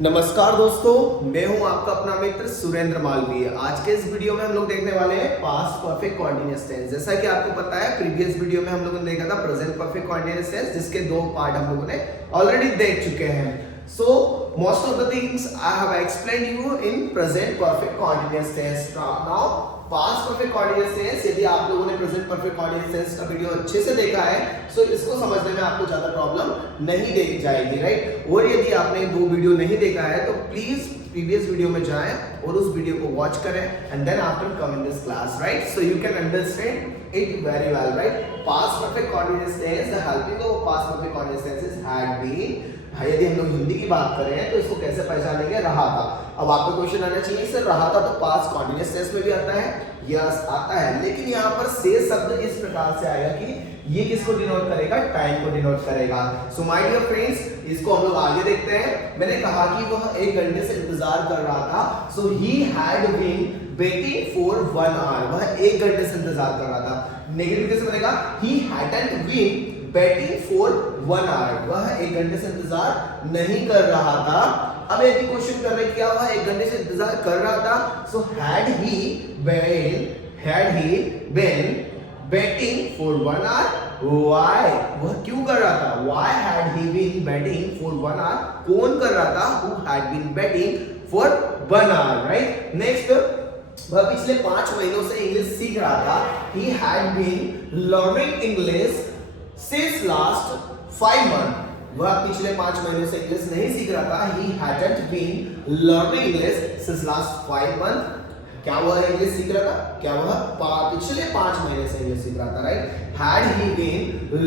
नमस्कार दोस्तों, मैं हूं आपका अपना मित्र सुरेंद्र मालवीय। आज के इस वीडियो में हम लोग देखने वाले हैं पास्ट परफेक्ट कॉन्टिन्यूअस टेंस। जैसा कि आपको पता है, प्रीवियस वीडियो में हम लोगों ने देखा था प्रेजेंट परफेक्ट कॉन्टिन्यूअस टेंस, जिसके दो पार्ट हम लोगों ने ऑलरेडी देख चुके हैं। So most of the things I have explained you in present perfect continuous tense. Now past perfect continuous tense, यदि आप लोगों ने प्रेजेंट परफेक्ट कॉन्टिन्यूअस टेंस का वीडियो अच्छे से देखा है सो इसको समझने में आपको ज्यादा प्रॉब्लम नहीं देखी जाएगी, राइट। और यदि आपने वो वीडियो नहीं देखा है तो प्लीज प्रीवियस वीडियो में जाएं और उस वीडियो को वॉच करें and then after come in this class, right. So you can understand it very well, right. Past perfect continuous tense, the helping of past perfect continuous tenses had been. यदि हम लोग हिंदी की बात करें तो इसको कैसे पहचानेंगे? रहा था। अब आपको क्वेश्चन आना चाहिए सर रहा था तो पास्ट कॉन्टिन्यूअस टेंस में भी आता है? यस आता है, लेकिन यहाँ पर से शब्द इस प्रकार से आएगा कि ये किसको डिनोट करेगा? टाइम को डिनोट करेगा। सो माय डियर फ्रेंड्स, इसको हम लोग आगे देखते हैं। मैंने कहा कि वह 1 घंटे से इंतजार कर रहा था। So he had been waiting for 1 hour. वह 1 घंटे से इंतजार कर रहा था। नेगेटिव कैसे बनेगा? He hadn't been waiting for 1 hour. वह 1 घंटे से इंतजार नहीं कर रहा था। अब यदि क्वेश्चन कर रहे क्या वह 1 घंटे से इंतजार कर रहा था? So had he been waiting for 1 hour? Why? वह क्यों कर रहा था? Why had he been waiting for 1 hour? कौन कर रहा था? Who had been waiting for 1 hour? Right? Next, वह पिछले 5 महीनों से इंग्लिश सीख रहा था। He had been learning English since last 5 months. वह पिछले 5 महीनों से इंग्लिश नहीं सीख रहा था। He hadn't been learning English since last 5 months. क्या वह इंग्लिश सीख रहा था? क्या वह पिछले 5 महीने से इंग्लिश सीख रहा था, right. Had he been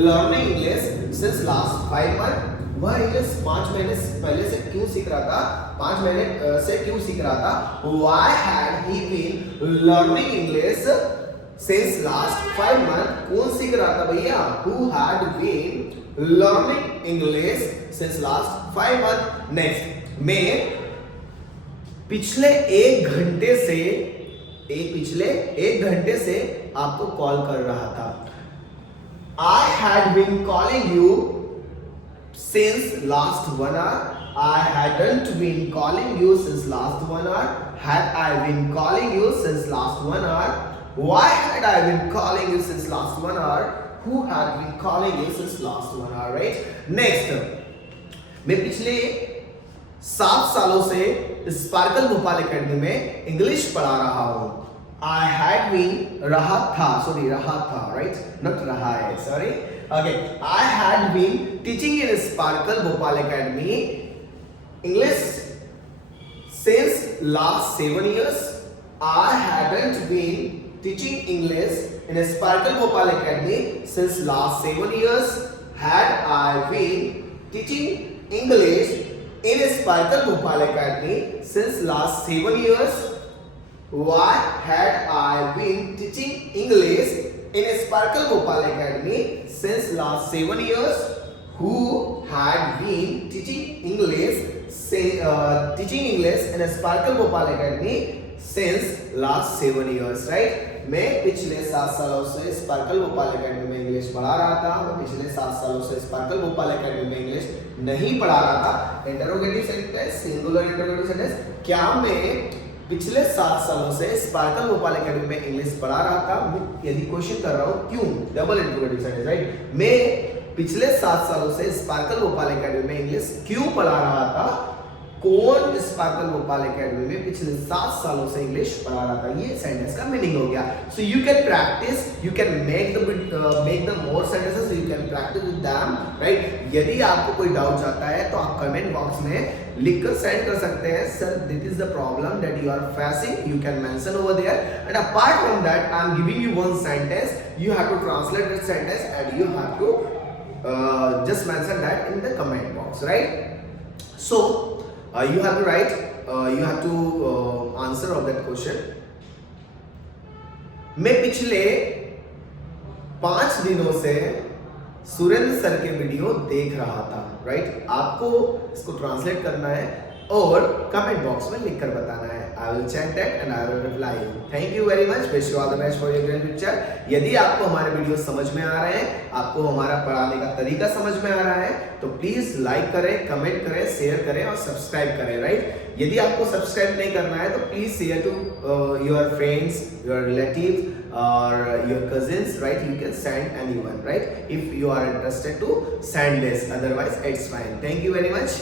learning English since last 5 months? वह इंग्लिश 5 महीने पहले से क्यों सीख रहा था? 5 महीने से क्यों सीख रहा था? Why had he been learning English since last 5 months? कौन सीख रहा था भैया? Who had been learning English since last 5 months? Next, मैं पिछले 1 घंटे से आपको कॉल कर रहा था। I had been calling you since last 1 hour. I hadn't been calling you since last 1 hour. Had I been calling you since last 1 hour? Why had I been calling you since last 1 hour? Who had been calling you since last 1 hour? Right? Next, मैं पिछले 7 सालों से sparkle Bhopal academy में English पढ़ा रहा हूं। I had been रहा था, right? Not रहा है, sorry. Okay, I had been teaching in Sparkle Bhopal Academy English since last 7 years. I hadn't been teaching English in Sparkle Bhopal Academy since last 7 years. Had I been teaching English in Sparkle Bhopal Academy since last 7 years? Why had I been teaching English in Sparkle Bhopal Academy since last 7 years? Who had been teaching English in Sparkle Bhopal Academy since last 7 years? Right? मैं पिछले 7 सालों से sparkle Bhopal academy में English पढ़ा रहा था। मैं पिछले 7 सालों से स्पार्कल भोपाल एकेडमी में इंग्लिश नहीं पढ़ा रहा था। Interrogative sentence, singular interrogative sentence. क्या मैं पिछले 7 सालों से स्पार्कल भोपाल एकेडमी में इंग्लिश पढ़ा रहा था? यदि क्वेश्चन कर रहा हूँ क्यों, डबल इंटरोगेटिव सेंटेंस, राइट। मैं पिछले 7 सालों से स्पार्कल भोपाल एकेडमी में इंग्लिश क्यों पढ़ा रहा था? कौन स्पार्कल भोपाल एकेडमी में पिछले 7 सालों से इंग्लिश पढ़ा रहा था? ये सेंटेंस का मीनिंग हो गया। सो you can practice, you can make the more sentences, you can practice with them, right. यदि आपको कोई डाउट जाता है तो आप कमेंट बॉक्स में लिखकर सेंड कर सकते हैं, sir this is the problem that you are facing, you can mention over there. And apart from that I am giving you one sentence, you have to translate that sentence and you have to just mention that in the comment box, right? So you have to write, you have to answer of that question. मैं पिछले 5 दिनों से Surendra sir के video देख रहा था, right. आपको इसको ट्रांसलेट करना है और कमेंट बॉक्स में लिखकर बताना है। I will check that and I will reply you. Thank you very much, wish you all the best for your great future. यदि आपको हमारे वीडियो समझ में आ रहे हैं, आपको हमारा पढ़ाने का तरीका समझ में आ रहा है, तो प्लीज लाइक करें, कमेंट करें, शेयर करें और सब्सक्राइब करें, राइट। यदि आपको सब्सक्राइब नहीं करना है तो please share to your friends, your relatives or your cousins, right? You can send anyone, right? If you are interested to send this, otherwise it's fine. Thank you very much.